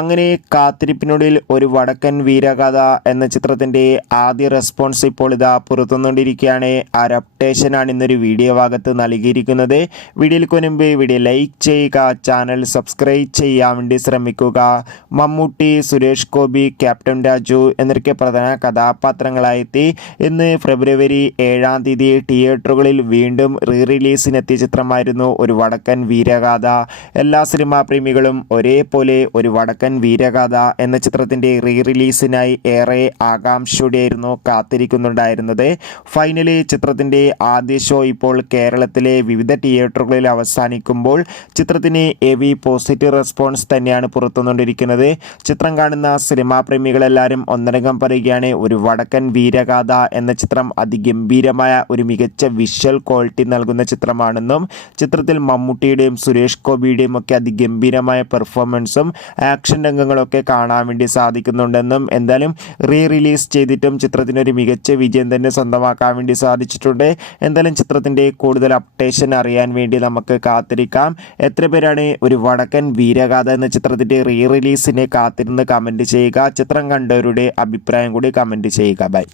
അങ്ങനെ കാത്തിരിപ്പിനൊടുവിൽ ഒരു വടക്കൻ വീരകഥ എന്ന ചിത്രത്തിൻ്റെ ആദ്യ റെസ്പോൺസ് ഇപ്പോൾ ഇതാ പുറത്തുവന്നുകൊണ്ടിരിക്കുകയാണ്. ആ ഒരു അപ്ഡേഷനാണ് ഇന്നൊരു വീഡിയോ ഭാഗത്ത് നൽകിയിരിക്കുന്നത്. വീഡിയോയ്ക്ക് മുൻപ് വീഡിയോ ലൈക്ക് ചെയ്യുക, ചാനൽ സബ്സ്ക്രൈബ് ചെയ്യാൻ വേണ്ടി ശ്രമിക്കുക. മമ്മൂട്ടി, സുരേഷ് ഗോപി, ക്യാപ്റ്റൻ രാജു എന്നൊക്കെ പ്രധാന കഥാപാത്രങ്ങളായെത്തി ഇന്ന് ഫെബ്രുവരി 7-ാം തീയതി തിയേറ്ററുകളിൽ വീണ്ടും റിലീസിനെത്തിയ ചിത്രമായിരുന്നു ഒരു വടക്കൻ വീരഗാഥ. എല്ലാ സിനിമാ പ്രേമികളും ഒരേപോലെ ഒരു വടക്കൻ വീരഗാഥ എന്ന ചിത്രത്തിൻ്റെ റിലീസിനായി ഏറെ ആകാംക്ഷയോടെയായിരുന്നു കാത്തിരിക്കുന്നുണ്ടായിരുന്നത്. ഫൈനലി ചിത്രത്തിൻ്റെ ആദ്യ ഷോ ഇപ്പോൾ കേരളത്തിലെ വിവിധ തിയേറ്ററുകളിൽ അവസാനിക്കുമ്പോൾ ചിത്രത്തിന് ഹെവി പോസിറ്റീവ് റെസ്പോൺസ് തന്നെയാണ് പുറത്തുവന്നുകൊണ്ടിരിക്കുന്നത്. ചിത്രം കാണുന്ന സിനിമാ പ്രേമികളെല്ലാവരും ഒന്നടങ്കം പറയുകയാണ്, ഒരു വടക്കൻ വീരഗാഥ എന്ന ചിത്രം അതിഗംഭീരമായ ഒരു മികച്ച വിഷ്വൽ ക്വാളിറ്റി നൽകുന്ന ചിത്രമാണെന്നും ചിത്രത്തിൽ മമ്മൂട്ടിയുടെയും സുരേഷ് ഗോപിയുടെയും ഒക്കെ അതിഗംഭീരമായ പെർഫോമൻസും ആക്ഷൻ രംഗങ്ങളൊക്കെ കാണാൻ വേണ്ടി സാധിക്കുന്നുണ്ടെന്നും എന്തായാലും റിലീസ് ചെയ്തിട്ടും ചിത്രത്തിനൊരു മികച്ച വിജയം തന്നെ സ്വന്തമാക്കാൻ വേണ്ടി സാധിച്ചിട്ടുണ്ട്. എന്തായാലും ചിത്രത്തിൻ്റെ കൂടുതൽ അപ്ഡേഷൻ അറിയാൻ വേണ്ടി നമുക്ക് കാത്തിരിക്കാം. എത്ര പേരാണ് ഒരു വടക്കൻ വീരഗാഥ എന്ന ചിത്രത്തിൻ്റെ റിലീസിനെ കാത്തിരുന്ന് കമൻറ്റ് ചെയ്യുക. ചിത്രം കണ്ടവരുടെ അഭിപ്രായം കൂടി കമൻറ്റ് ചെയ്യുക. ബൈ.